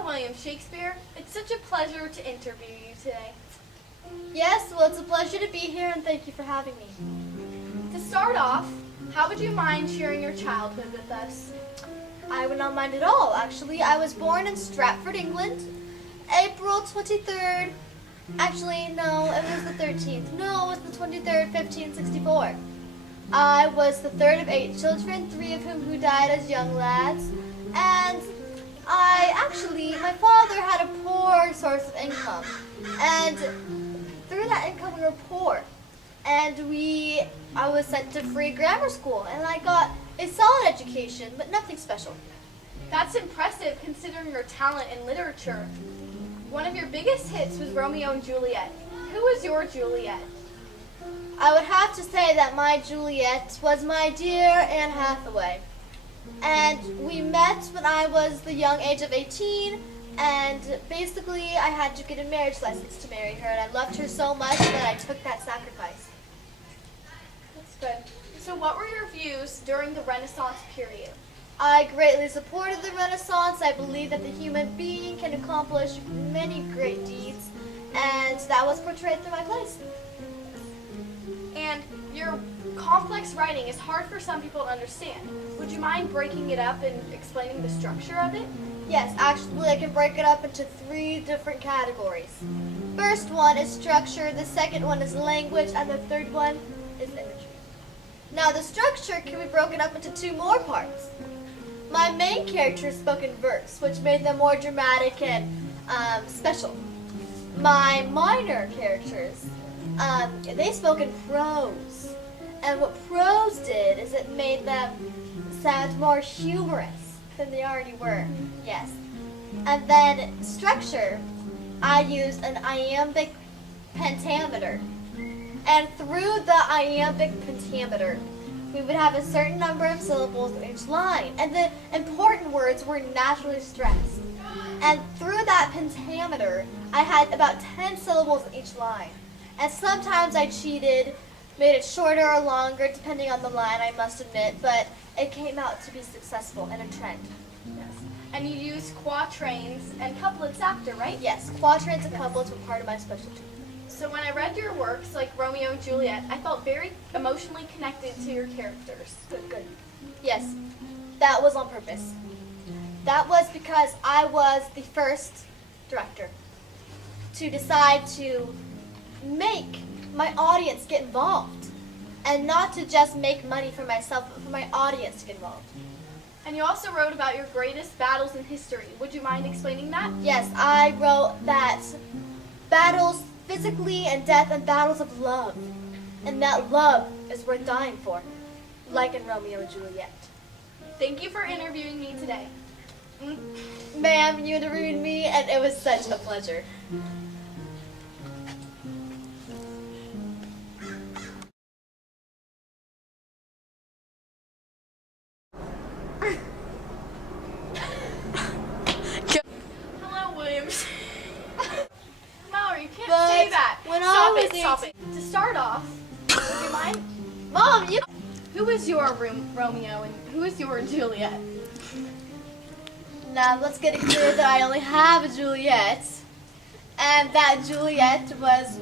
Hello, William Shakespeare. It's such a pleasure to interview you today. Yes, well, it's a pleasure to be here, and thank you for having me. To start off, how would you mind sharing your childhood with us? I would not mind at all, actually. I was born in Stratford, England, April 23rd. Actually, no, it was the 13th. No, it was the 23rd, 1564. I was the third of 8 children, 3 of whom who died as young lads. And my father had a poor source of income. And through that income, we were poor. And I was sent to free grammar school, and I got a solid education, but nothing special. That's impressive considering your talent in literature. One of your biggest hits was Romeo and Juliet. Who was your Juliet? I would have to say that my Juliet was my dear Anne Hathaway. And we met when I was the young age of 18, and basically I had to get a marriage license to marry her, and I loved her so much that I took that sacrifice. That's good. So what were your views during the Renaissance period? I greatly supported the Renaissance. I believe that the human being can accomplish many great deeds, and that was portrayed through my plays. And your complex writing is hard for some people to understand. Would you mind breaking it up and explaining the structure of it? Yes, actually I can break it up into 3 different categories. First one is structure, the second one is language, and the third one is imagery. Now the structure can be broken up into 2 more parts. My main characters spoke in verse, which made them more dramatic and special. My minor characters, they spoke in prose. And what prose did is it made them sound more humorous than they already were. Yes. And then structure, I used an iambic pentameter. And through the iambic pentameter, we would have a certain number of syllables in each line. And the important words were naturally stressed. And through that pentameter, I had about 10 syllables in each line. And sometimes I cheated, made it shorter or longer, depending on the line, I must admit, but it came out to be successful and a trend. Yes. And you used quatrains and couplets after, right? Yes, quatrains and couplets were part of my specialty. So when I read your works, like Romeo and Juliet, I felt very emotionally connected to your characters. Good. Yes, that was on purpose. That was because I was the first director to decide to make my audience get involved, and not to just make money for myself, but for my audience to get involved. And you also wrote about your greatest battles in history. Would you mind explaining that? Yes, I wrote that battles physically and death and battles of love, and that love is worth dying for, like in Romeo and Juliet. Thank you for interviewing me today. Ma'am, you interviewed me, and it was such a pleasure. Hello, William. Mallory, you can't But say that. when Stop it. To start off, would you mind? Mom, Who is your Romeo and who is your Juliet? Now let's get it clear that I only have a Juliet, and that Juliet was